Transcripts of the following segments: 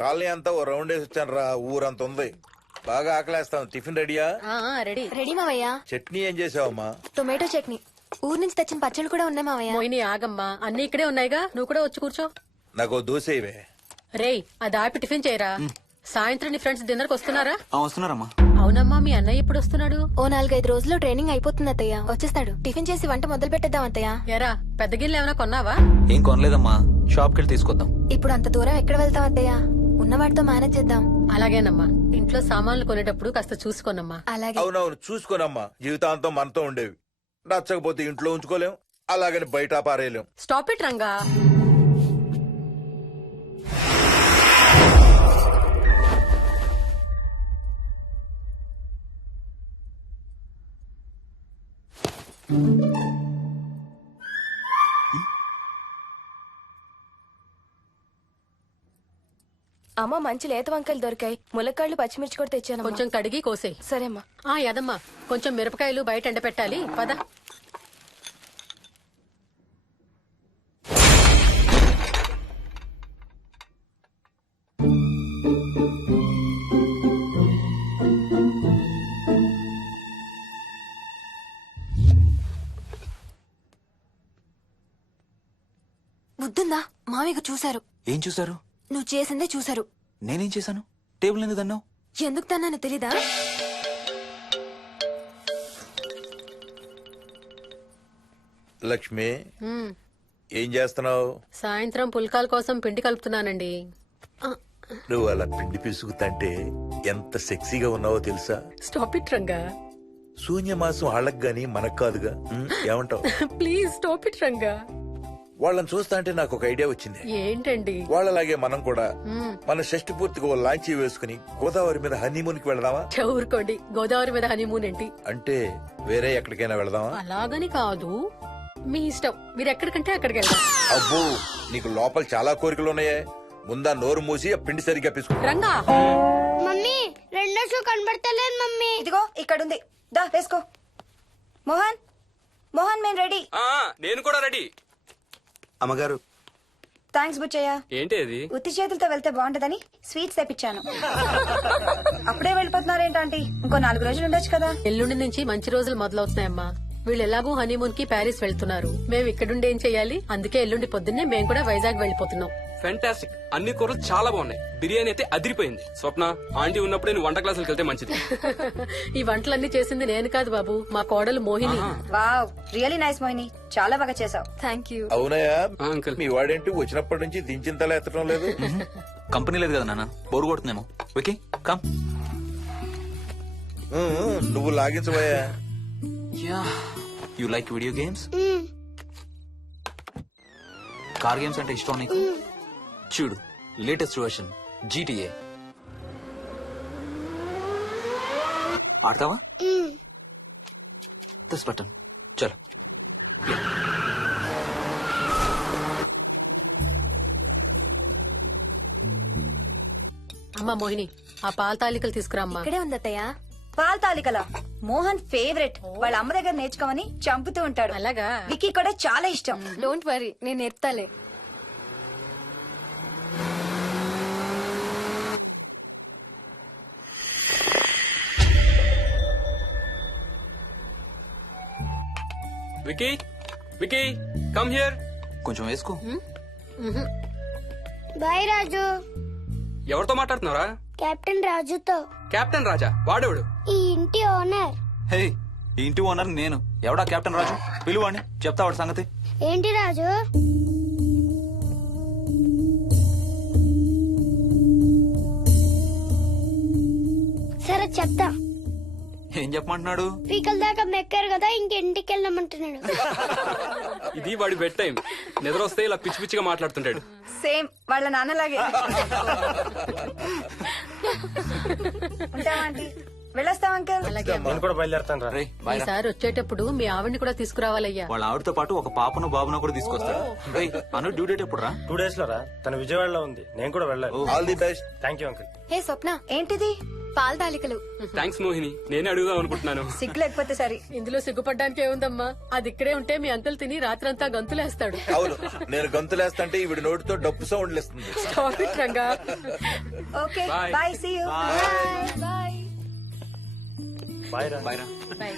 Colony అంతా ఓ round వేసి వచ్చాను రా. ఊరంత ఉంది. బాగా ఆకలేస్తాం. టిఫిన్ రెడీయా? రెడీ రెడీ మావయ్య. చట్నీ ఏం చేసావమ్మా? టొమాటో చట్నీ. ఊరు నుంచి తెచ్చిన పచ్చళ్ళు కూడా ఉన్నాయి మావయ్య. మోయిని ఆగమ్మా, అన్ని ఇక్కడే ఉన్నాయిగా, నువ్వు కూడా వచ్చి కూర్చో. నాకు దోశ ఇవే. రేయ్, అది ఆపి టిఫిన్ చేయరా. సాయంత్రం నీ ఫ్రెండ్స్ డిన్నర్ కి వస్తున్నారా? వస్తున్నారమ్మా. అవునమ్మా, మీ అన్నయ్య ఎప్పుడు వస్తున్నాడు? ఓ 4-5 రోజుల్లో ట్రైనింగ్ అయిపోతుంది అత్తయ్య. వచ్చేస్తాడు. టిఫిన్ చేసి వంట మొదలు పెట్టేద్దాం అత్తయ్య. ఎరా, పెద్ద గిన్నెలు ఏమైనా కొన్నావా? ఏం కొనలేదమ్మా, షాప్ కెళ్ళి తీసుకొద్దాం. ఇప్పుడు అంత దూరం ఎక్కడ వెళ్తాం అత్తయ్య? ఉన్న వాటితో మేనేజ్ చేద్దాం. అలాగేనమ్మా, ఇంట్లో సామాన్లు కొనేటప్పుడు కాస్త చూసుకోనమ్మా. అలాగే. అవునవును, చూసుకోనమ్మా. జీవితాంతం మనతో ఉండేవి. నచ్చకపోతే ఇంట్లో ఉంచుకోలేం, అలాగని బయట పారేయలేం. Stop it Ranga. అమ్మ, మంచి లేత వంకాయలు దొరికాయి. ములక్కాళ్ళు, పచ్చిమిర్చి కూడా తెచ్చాను. కొంచెం కడిగి కోసేయ్. సరేమ్మా. యదమ్మా, కొంచెం మిరపకాయలు బయట ఎండ పెట్టాలి. పద. బుద్ధుందా? మామయ్య చూశారు. ఏం చూసారు? నువ్వు చేసిందే చూశారు. నేనేం చేశాను? టేబుల్ ఎందుకు దన్నావు? ఎందుకు తన్నాను తెలీదా? లక్ష్మి, ఏం చేస్తున్నావు? సాయంత్రం పుల్కాల కోసం పిండి కలుపుతున్నానండి. నువ్వు అలా పిండి పిసుకుతంటే ఎంత సెక్సీగా ఉన్నావో తెలుసా? Stop it Ranga. శూన్యమాసం వాళ్ళకి గాని మనకు కాదుగా. ఏమంటావు? Please stop it Ranga. వాళ్ళని చూస్తా అంటే నాకు ఒక ఐడియా వచ్చింది. ఏంటండి? వాళ్ళలాగే మనం కూడా మన షష్టి పూర్తిగా ఓ లాంచీ వేసుకుని గోదావరి మీద హనీమూన్ కి వెళదామా? ఊరుకోండి, గోదావరి మీద హనీమూన్ ఏంటి? అంటే వేరే ఎక్కడికైనా వెళదామా? అలాగని కాదు, మీ ఇష్టం. మీరు ఎక్కడికంటే అక్కడికి వెళ్దాం. అబ్బో, నీకు లోపల చాలా కోరికలు ఉన్నాయే. ముందా నోరు మూసి ఆ పిండి సరిగ్గా పిసుకు. రంగా. మమ్మీ, రెండో షూ కనబడతలేదు మమ్మీ. ఇదిగో ఇక్కడుంది, దా వేసుకో. మోహన్, మోహన్, మేము రెడీ. నేను కూడా రెడీ. అమ్మగారు. థ్యాంక్స్ బుచ్చయ్య. ఏంటి అది? ఉత్తి చేతులతో వెళ్తే బాగుంటదని స్వీట్స్ తెప్పించాను. అప్పుడే వెళ్ళిపోతున్నారేంటి? ఇంకో 4 రోజులు ఉండొచ్చు కదా. ఎల్లుండి నుంచి మంచి రోజులు మొదలవుతున్నాయమ్మా. వీళ్ళు ఎలాగూ హనీమూన్ కి ప్యారిస్ వెళ్తున్నారు. మేము ఇక్కడుండి ఏం చెయ్యాలి? అందుకే ఎల్లుండి పొద్దున్నే మేము కూడా వైజాగ్ వెళ్ళిపోతున్నాం. ఫెంటాస్టిక్, అన్ని కూరలు చాలా బాగున్నాయి. బిర్యానీ అయితే అదిరిపోయింది. స్వప్న, ఆంటీ ఉన్నప్పుడే నువ్వు వంట క్లాసులకు వెళ్తే మంచిది. ఈ వంటలన్నీ చేసింది నేను కాదు బాబు, మా కోడలు Mohini. Wow, really nice Mohini, చాలా బాగా చేసావు. Thank you. అవునయ్యా, అంకుల్. మీ వాడేంటి వచ్చినప్పటి నుంచి దించింతలా ఎత్తడం లేదు? కంపెనీ లేదు కదా నాన్న, బోరు కొడుతుందేమో. Okay come. నువ్వు లాగించబోయా? You like video games? Car games అంటే ఇష్టం నీకు? చూడు, లేటెస్ట్ వర్షన్ GTA. ఆడతావా? This button. చలో. అమ్మా మోహిని, ఆ పాల తాలికలు తీసుకురామ్మా. ఇక్కడే ఉంది అత్తయ్య. పాల్ తాలికల మోహన్ ఫేవరెట్. వాళ్ళ అమ్మ దగ్గర నేర్చుకోమని చంపుతూ ఉంటాడు. అలాగా? విక్కీ కూడా చాలా ఇష్టం. డోంట్ వరీ, నేను నేర్పుతాలే. Vicky, Vicky, come here. కొంచెం వేసుకో. బాయ్ రాజు. ఎవరితో మాట్లాడుతున్నారా? కెప్టెన్ రాజుతో. కెప్టెన్ రాజా? వాడేవాడు? ఈ ఇంటి ఓనర్. హే, ఈ ఇంటి ఓనర్ నేను. ఎవడా కెప్టెన్ రాజు? పిలువాణి, చెప్తా వాడి సంగతి. ఏంటి రాజు? సరే చెప్తా. ఏం చెప్పమంటున్నాడు? పీకల దాకా మెక్కారు కదా, ఇంటికి వెళ్ళమంటున్నాడు. ఇది వాడి బెడ్ టైం. నిద్ర వస్తే ఇలా పిచ్చి పిచ్చిగా మాట్లాడుతుంటాడు. సేమ్ వాళ్ళ నాన్నలాగే. ఉంటావా ఆంటీ? వెళ్ళొస్తాం అంకల్. అలాగే అమ్మా. నేను కూడా బయలుదేరుతాను రా. రే బాయ్ రా. ఈసారి వచ్చేటప్పుడు మీ ఆవిడ్ని కూడా తీసుకురావాలయ్యా. వాళ్ళ ఆవిడతో పాటు ఒక పాపను బాబును కూడా తీసుకొస్తాడు. రేయ్, అను డ్యూ డేట్ ఎప్పుడు రా? 2 days లో రా. తన విజయవాడలో ఉంది, నేను కూడా వెళ్ళాలి. All the best. Thank you uncle. Hey Swapna, ఏంటిది? పాల తాలికలు. థ్యాంక్స్ మోహిని, నేనే అడుగుదాం అనుకుంటున్నాను. సిగ్గు లేకపోతే సరే. ఇందులో సిగ్గుపడ్డానికి ఏముందమ్మా, అది ఇక్కడే ఉంటే మీ అంకుల్ తిని రాత్రంతా గంతులేస్తాడు. అవును, నేను గంతులేస్తంటే ఈవిడ నోటితో డప్పు సౌండ్లు ఇస్తుంది. Stop it, Ranga. Okay Bye. Bye, see you. Bye. Bye రా. Bye.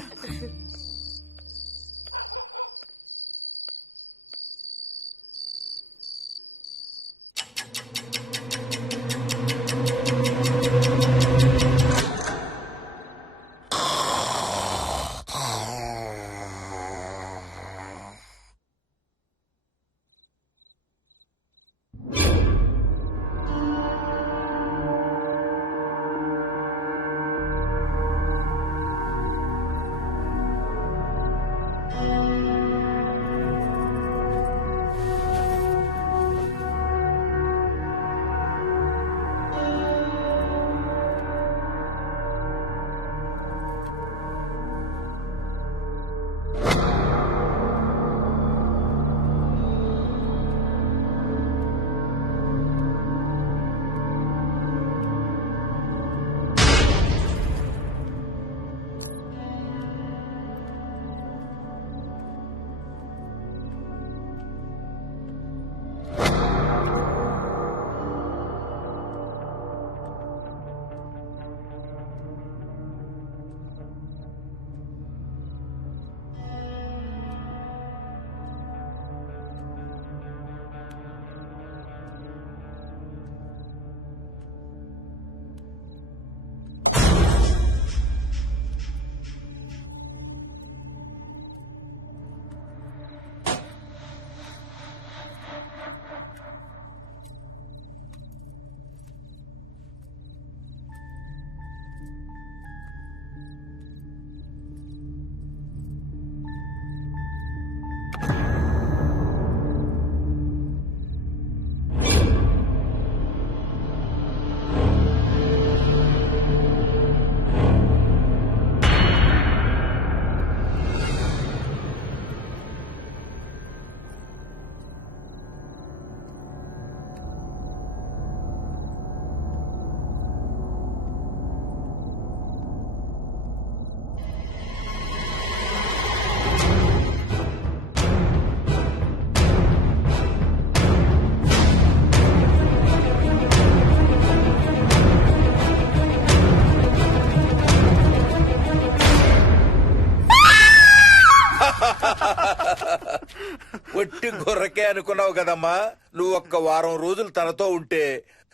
ఒట్టి గొర్రకే అనుకున్నావు కదమ్మా. నువ్వు ఒక్క వారం రోజులు తనతో ఉంటే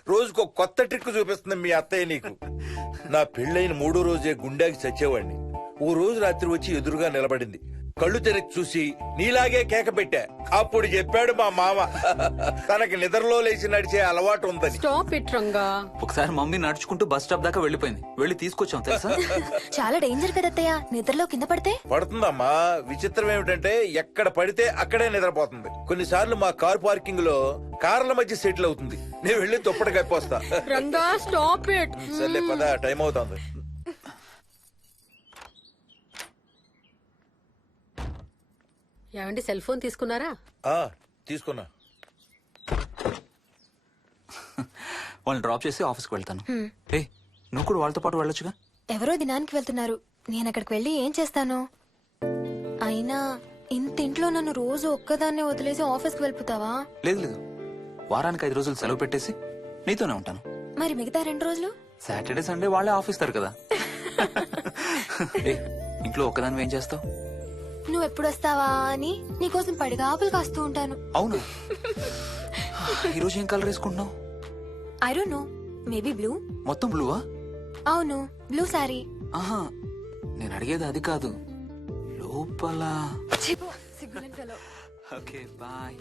రోజుకు ఒక కొత్త ట్రిక్ చూపిస్తుంది మీ అత్తయ్య నీకు. నా పెళ్ళైన 3వ రోజే గుండెకి చచ్చేవాడిని. ఓ రోజు రాత్రి వచ్చి ఎదురుగా నిలబడింది. కళ్ళు తెరిచి చూసి నీలాగే కేక పెట్టా. అప్పుడు చెప్పాడు మా మామ తనకి నిద్రలో లేచి నడిచే అలవాటు ఉందని. Stop it, Ranga. ఒకసారి మమ్మీ నడుచుకుంటూ బస్ స్టాప్ దాకా వెళ్ళిపోయింది. వెళ్ళి తీసుకొచ్చాం తెలుసా. చాలా డేంజర్ కదా అత్తయ్య, నిద్రలో కింద పడితే. పడుతుందమ్మా. విచిత్రం ఏమిటంటే ఎక్కడ పడితే అక్కడే నిద్రపోతుంది. కొన్నిసార్లు మా కార్ పార్కింగ్ లో కార్ల మధ్య సెటిల్ అవుతుంది. నేను వెళ్ళి దుప్పటి కప్పొస్తా. Ranga, stop it. సర్లే పద, టైం అవుతుంది. ఏమండి, సెల్ ఫోన్ తీసుకున్నారా? తీసుకున్నా. వాళ్ళని డ్రాప్ చేసి ఆఫీస్కి వెళ్తాను. ఏ నువ్వు కూడా వాళ్ళతో పాటు వెళ్ళొచ్చుగా. ఎవరో దినానికి వెళ్తున్నారు, నేను అక్కడికి వెళ్ళి ఏం చేస్తాను? అయినా ఇంత ఇంట్లో నన్ను రోజు ఒక్కదాన్నే వదిలేసి ఆఫీస్కి వెళ్ళిపోతావా? లేదు లేదు, వారానికి 5 రోజులు సెలవు పెట్టేసి నీతోనే ఉంటాను. మరి మిగతా 2 రోజులు? సాటర్డే సండే వాళ్ళే ఆఫీస్ తారు కదా. ఏ ఇంట్లో ఒక్కదాని ఏం చేస్తావు? నువ్వు ఎప్పుడు వస్తావా అని నీకోసం పడిగాపులు కాస్తూ ఉంటాను. అవును. ఈరోజు ఏం కలర్ వేసుకుంటున్నావు? I don't know, maybe blue. మొత్తం బ్లూవా? అవును, బ్లూ సారీ. ఆహా, నేను అడిగేది అది కాదు, లోపల. Okay bye.